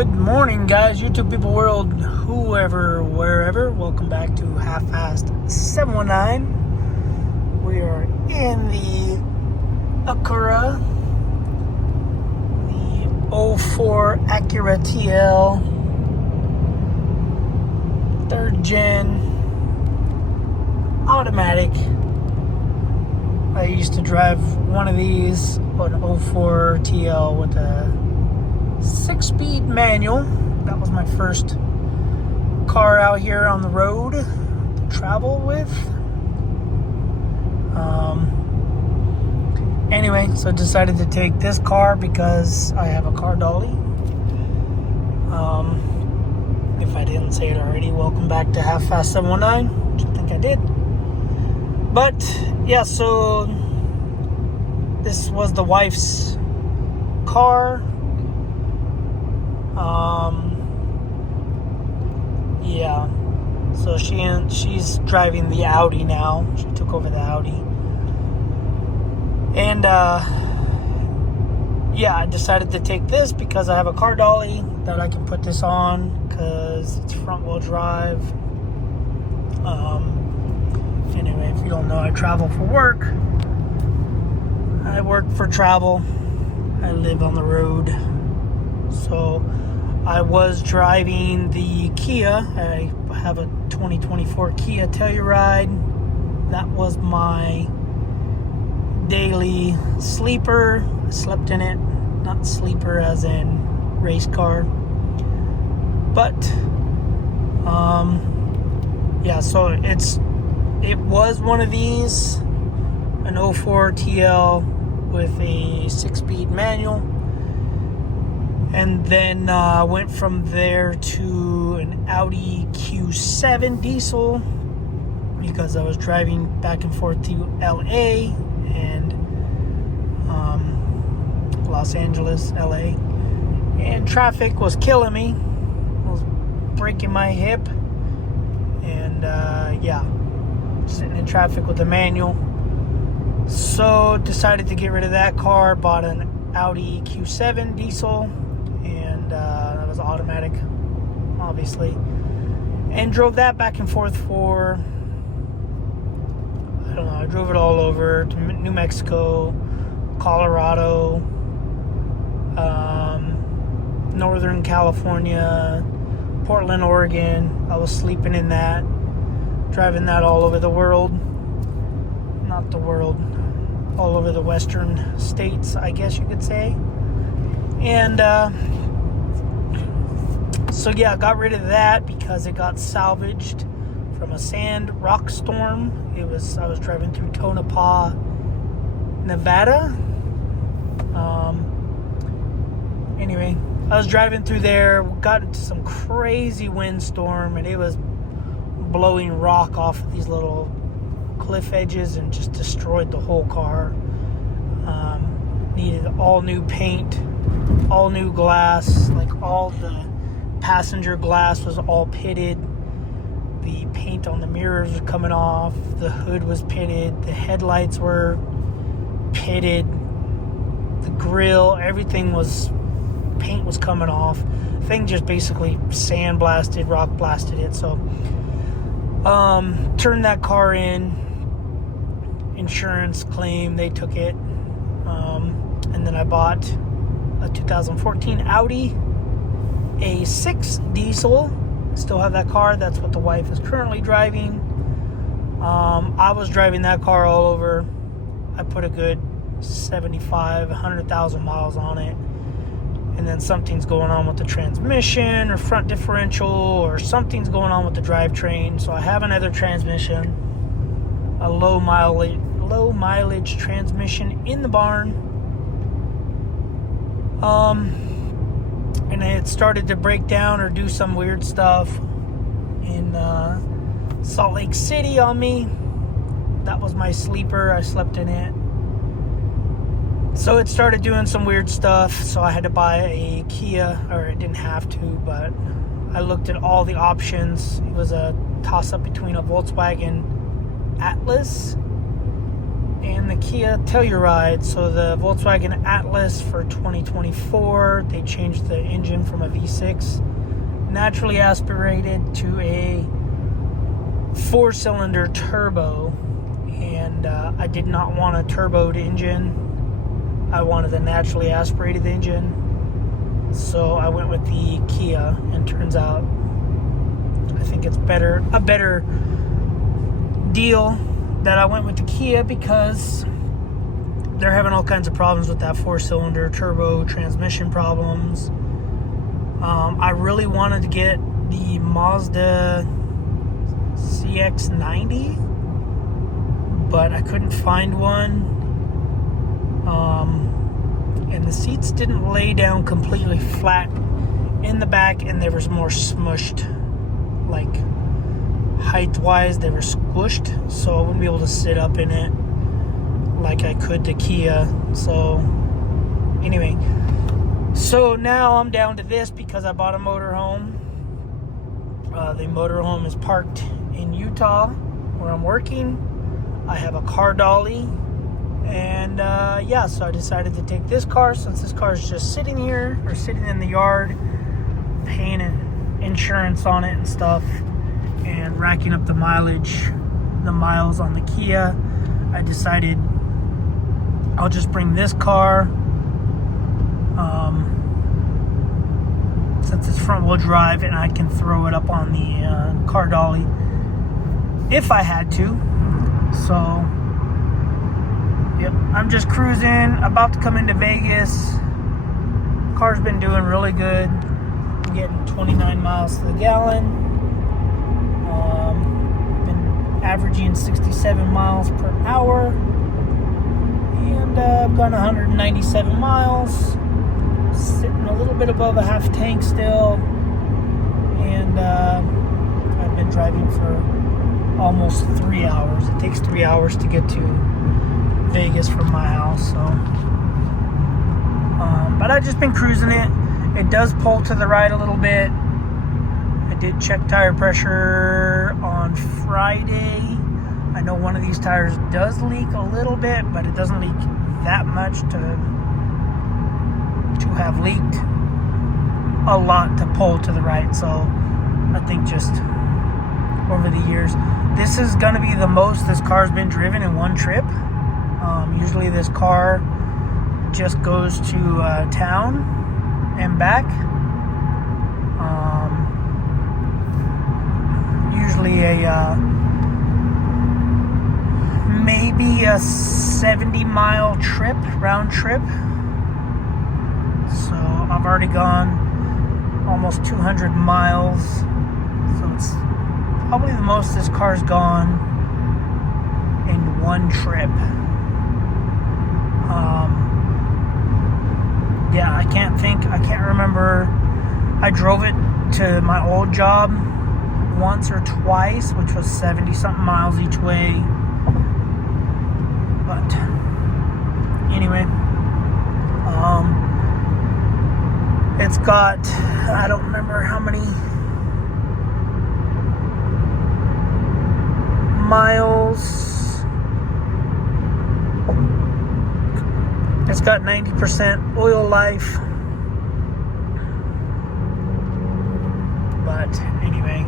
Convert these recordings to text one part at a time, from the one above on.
Good morning, guys, YouTube people world, whoever, wherever. Welcome back to Half-Assed 719. We are in the Acura, the '04 Acura TL, 3rd gen, automatic. I used to drive one of these, an '04 TL with a 6-speed manual. That was my first car out here on the road to travel with. Anyway, so decided to take this car because I have a car dolly. If I didn't say it already, welcome back to Half-Assed 719, which I think I did. But yeah, so this was the wife's car. Yeah, so she's driving the Audi now. She took over the Audi. And yeah, I decided to take this because I have a car dolly that I can put this on because it's front wheel drive. Anyway, if you don't know, I travel for work. I work for travel. I live on the road. So I was driving the Kia. I have a 2024 Kia Telluride. That was my daily sleeper. I slept in it. Not sleeper as in race car. But yeah, so it was one of these, an '04 TL with a 6-speed manual. And then went from there to an Audi Q7 diesel because I was driving back and forth to LA and Los Angeles, LA. And traffic was killing me. I was breaking my hip. And yeah, sitting in traffic with the manual. So decided to get rid of that car. Bought an Audi Q7 diesel. That was automatic, obviously, and drove that back and forth for, I don't know, I drove it all over to New Mexico, Colorado, Northern California, Portland, Oregon. I was sleeping in that, driving that all over the world. Not the world, all over the western states, I guess you could say. And so yeah, I got rid of that because it got salvaged from a sand rock storm. I was driving through Tonopah, Nevada. Anyway, I was driving through there, got into some crazy windstorm, and it was blowing rock off of these little cliff edges and just destroyed the whole car. Needed all new paint, all new glass, like all the passenger glass was all pitted. The paint on the mirrors was coming off. The hood was pitted. The headlights were pitted. The grill, everything was, paint was coming off. Thing just basically sandblasted, rock blasted it. So turned that car in. Insurance claim, they took it. And then I bought a 2014 Audi A6 diesel. Still have that car. That's what the wife is currently driving. I was driving that car all over. I put a good 100,000 miles on it. And then something's going on with the transmission or front differential, or something's going on with the drivetrain. So I have another transmission, a low mileage transmission in the barn. And it started to break down or do some weird stuff in Salt Lake City on me. That was my sleeper. I slept in it. So it started doing some weird stuff. So I had to buy a Kia, or I didn't have to, but I looked at all the options. It was a toss-up between a Volkswagen Atlas and the Kia Telluride. So the Volkswagen Atlas for 2024, they changed the engine from a V6 naturally aspirated to a 4-cylinder turbo, and I did not want a turboed engine. I wanted a naturally aspirated engine, so I went with the Kia, and turns out I think it's a better deal that I went with the Kia, because they're having all kinds of problems with that 4-cylinder turbo transmission problems. I really wanted to get the Mazda CX-90, but I couldn't find one. And the seats didn't lay down completely flat in the back, and they were more smushed, like height-wise, they were squished, so I wouldn't be able to sit up in it like I could the Kia. So anyway, so now I'm down to this because I bought a motorhome. The motorhome is parked in Utah, where I'm working. I have a car dolly, and yeah, so I decided to take this car, since this car is just sitting here, or sitting in the yard, paying insurance on it and stuff, and racking up the miles on the Kia. I decided I'll just bring this car, since it's front wheel drive, and I can throw it up on the car dolly if I had to. So yep, I'm just cruising, about to come into Vegas. Car's been doing really good. I'm getting 29 miles to the gallon. Been averaging 67 miles per hour, and I've gone 197 miles, sitting a little bit above a half tank still, and I've been driving for almost 3 hours. It takes 3 hours to get to Vegas from my house, so but I've just been cruising it. It does pull to the right a little bit. I did check tire pressure on Friday. I know one of these tires does leak a little bit, but it doesn't leak that much to have leaked a lot to pull to the right. So I think just over the years, this is going to be the most this car's been driven in one trip. Usually this car just goes to town and back. Usually a maybe a 70-mile trip, round trip. So I've already gone almost 200 miles. So it's probably the most this car's gone in one trip. Yeah, I can't remember. I drove it to my old job once or twice, which was 70-something miles each way. But anyway, it's got, I don't remember how many miles. It's got 90% oil life. But anyway,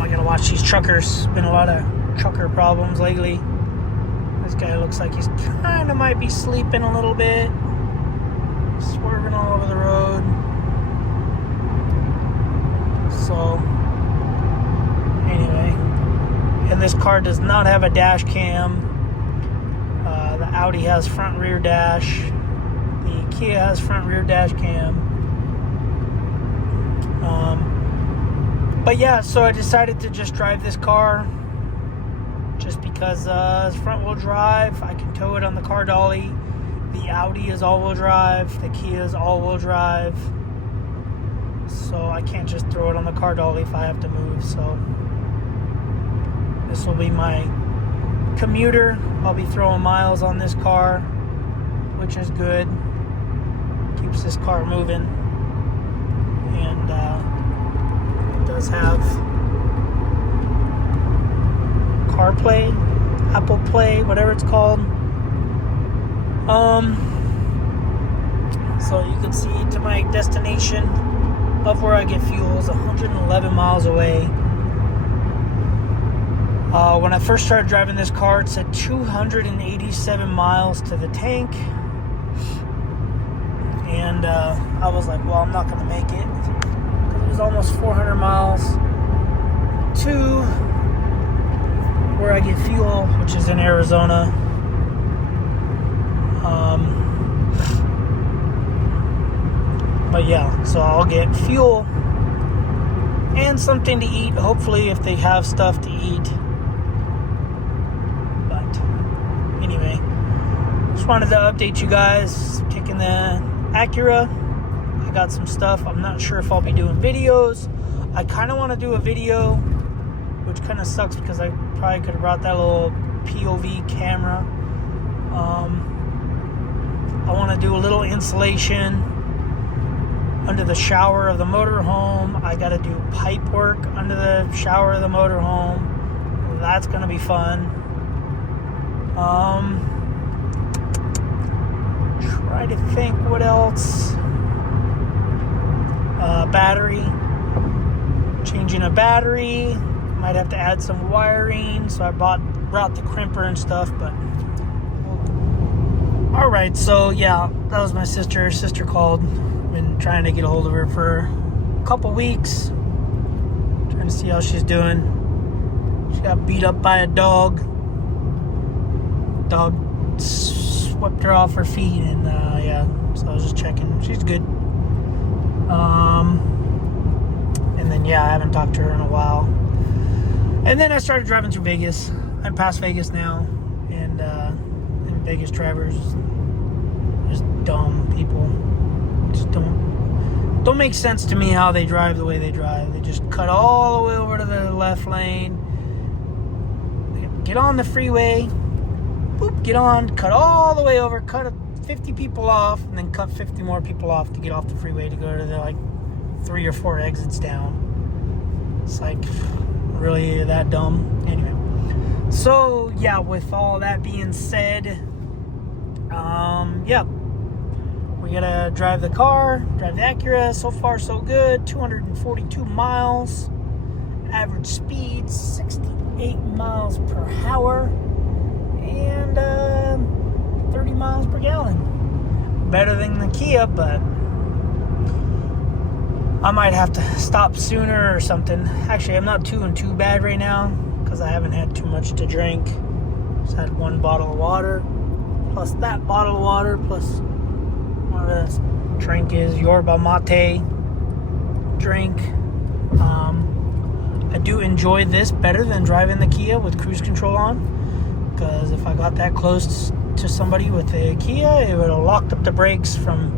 I gotta watch these truckers. Been a lot of trucker problems lately. This guy looks like he's kind of might be sleeping a little bit, swerving all over the road. So anyway, and this car does not have a dash cam. The Audi has front rear dash. The Kia has front rear dash cam. But yeah, so I decided to just drive this car, just because it's front wheel drive. I can tow it on the car dolly. The Audi is all wheel drive. The Kia is all wheel drive. So I can't just throw it on the car dolly if I have to move. So this will be my commuter. I'll be throwing miles on this car, which is good. Keeps this car moving. And it does have CarPlay. Apple Play, whatever it's called. So you can see to my destination of where I get fuel is 111 miles away. When I first started driving this car, it said 287 miles to the tank. And I was like, well, I'm not going to make it. It was almost 400 miles to where I get fuel, which is in Arizona. But yeah, so I'll get fuel and something to eat, hopefully, if they have stuff to eat. But anyway, just wanted to update you guys. Taking the Acura. I got some stuff. I'm not sure if I'll be doing videos. I kind of want to do a video, which kind of sucks because I probably could have brought that little POV camera. I want to do a little installation under the shower of the motorhome. I got to do pipe work under the shower of the motorhome. That's going to be fun. Try to think what else. Battery. Changing a battery. Might have to add some wiring. So I brought the crimper and stuff, but all right. So yeah, that was my sister. Her sister called. Been trying to get a hold of her for a couple weeks, trying to see how she's doing. She got beat up by a dog. Dog swept her off her feet, and yeah, so I was just checking. She's good. And then yeah, I haven't talked to her in a while. And then I started driving through Vegas. I'm past Vegas now, and Vegas drivers just dumb people. Just don't make sense to me how they drive the way they drive. They just cut all the way over to the left lane, get on the freeway, boop, get on, cut all the way over, cut 50 people off, and then cut 50 more people off to get off the freeway to go to the like 3 or 4 exits down. It's like, really that dumb? Anyway, so yeah, with all that being said, yeah, we gotta drive the car, drive the Acura. So far, so good. 242 miles. Average speed, 68 miles per hour. And 30 miles per gallon. Better than the Kia, but I might have to stop sooner or something. Actually, I'm not doing too bad right now because I haven't had too much to drink. Just had 1 bottle of water, plus that bottle of water, plus this drink is yerba mate drink. I do enjoy this better than driving the Kia with cruise control on, because if I got that close to somebody with a Kia, it would have locked up the brakes from,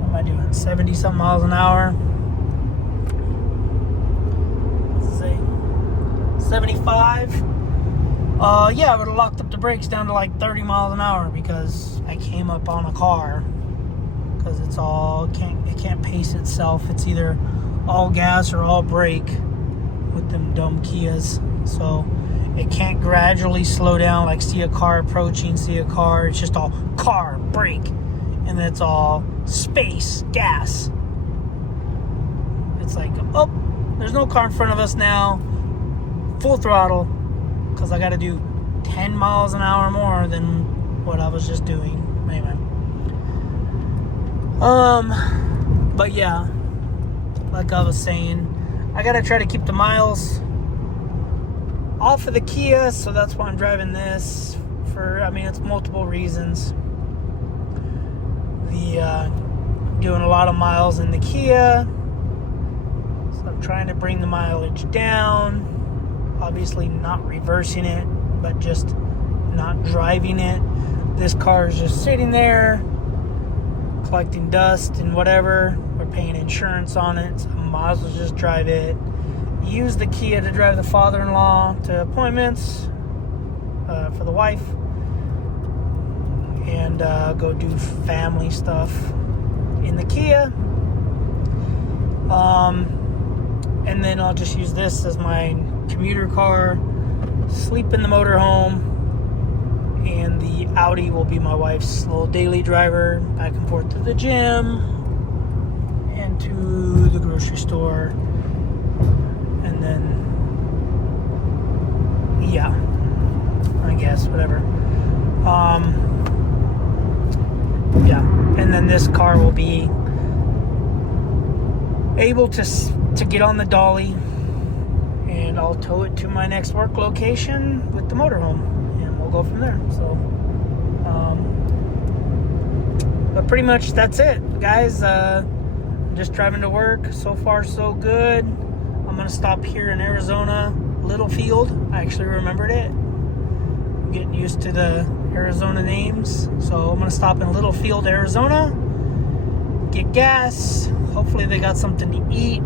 what am I doing, 70 something miles an hour. Let's say 75. Yeah, I would have locked up the brakes down to like 30 miles an hour because I came up on a car. Because it's all, it can't pace itself. It's either all gas or all brake with them dumb Kias. So it can't gradually slow down, like see a car approaching, see a car. It's just all car, brake, and then it's all space, gas. It's like, oh, there's no car in front of us now. Full throttle, because I got to do 10 miles an hour more than what I was just doing. Anyway. But yeah, like I was saying, I gotta try to keep the miles off of the Kia, so that's why I'm driving this for, I mean, it's multiple reasons. Doing a lot of miles in the Kia, so I'm trying to bring the mileage down. Obviously not reversing it, but just not driving it. This car is just sitting there collecting dust and whatever. We're paying insurance on it, so I might as well just drive it. Use the Kia to drive the father-in-law to appointments for the wife, and go do family stuff in the Kia. And then I'll just use this as my commuter car, sleep in the motorhome, And the Audi will be my wife's little daily driver back and forth to the gym and to the grocery store. And then, yeah, I guess, whatever. Yeah, and then this car will be able to get on the dolly, and I'll tow it to my next work location with the motorhome, and we'll go from there. So, but pretty much that's it, guys. Just driving to work. So far, so good. I'm gonna stop here in Arizona, Littlefield. I actually remembered it. I'm getting used to the Arizona names. So I'm gonna stop in Littlefield, Arizona, get gas. Hopefully they got something to eat.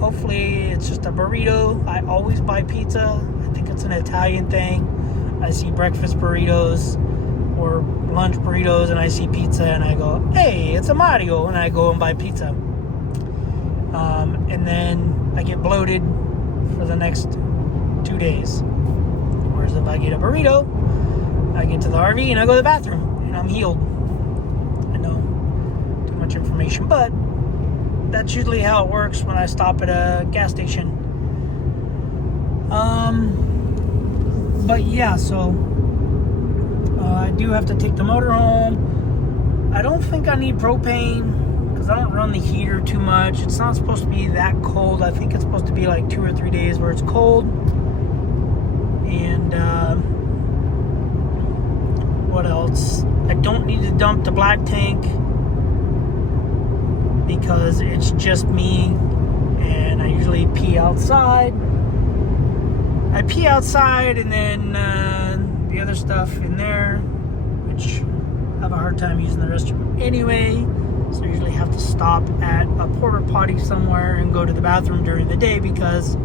Hopefully it's just a burrito. I always buy pizza. I think it's an Italian thing. I see breakfast burritos or lunch burritos and I see pizza and I go, hey, it's a Mario, and I go and buy pizza. And then I get bloated for the next 2 days. Whereas if I get a burrito, I get to the RV and I go to the bathroom and I'm healed. I know, too much information, but that's usually how it works when I stop at a gas station. But yeah, so I do have to take the motor home. I don't think I need propane because I don't run the heater too much. It's not supposed to be that cold. I think it's supposed to be like 2 or 3 days where it's cold. And what else? I don't need to dump the black tank because it's just me, and I usually pee outside. I pee outside and then the other stuff in there, which I have a hard time using the restroom anyway, so I usually have to stop at a porta potty somewhere and go to the bathroom during the day because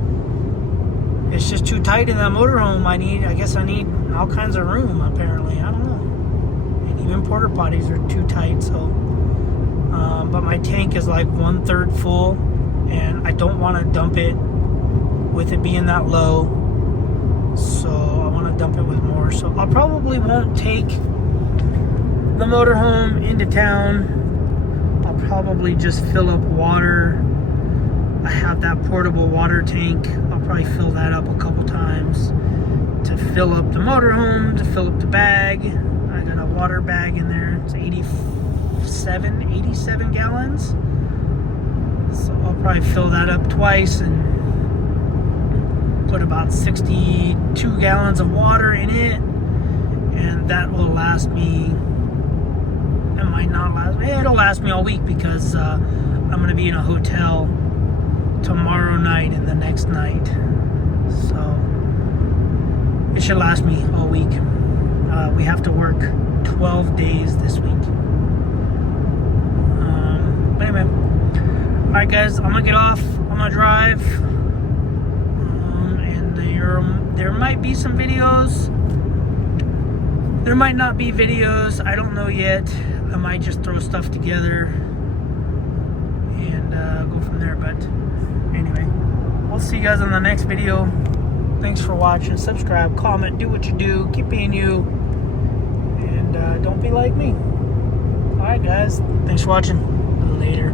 it's just too tight in that motorhome. I guess I need all kinds of room, apparently. I don't know. And even porta potties are too tight, so but my tank is like 1/3 full, and I don't want to dump it with it being that low. So I want to dump it with more. So I probably won't take the motorhome into town. I'll probably just fill up water. I have that portable water tank. I'll probably fill that up a couple times to fill up the motorhome, to fill up the bag. I got a water bag in there. It's 87 gallons. So I'll probably fill that up twice and put about 62 gallons of water in it. And that will last me, it might not last me, it'll last me all week because I'm going to be in a hotel tomorrow night and the next night. So it should last me all week. We have to work 12 days this week. But anyway, alright guys, I'm gonna get off. I'm gonna drive, and there might be some videos. There might not be videos. I don't know yet. I might just throw stuff together and go from there. But anyway, we'll see you guys on the next video. Thanks for watching. Subscribe, comment, do what you do. Keep being you, and don't be like me. Alright guys, thanks for watching. Later.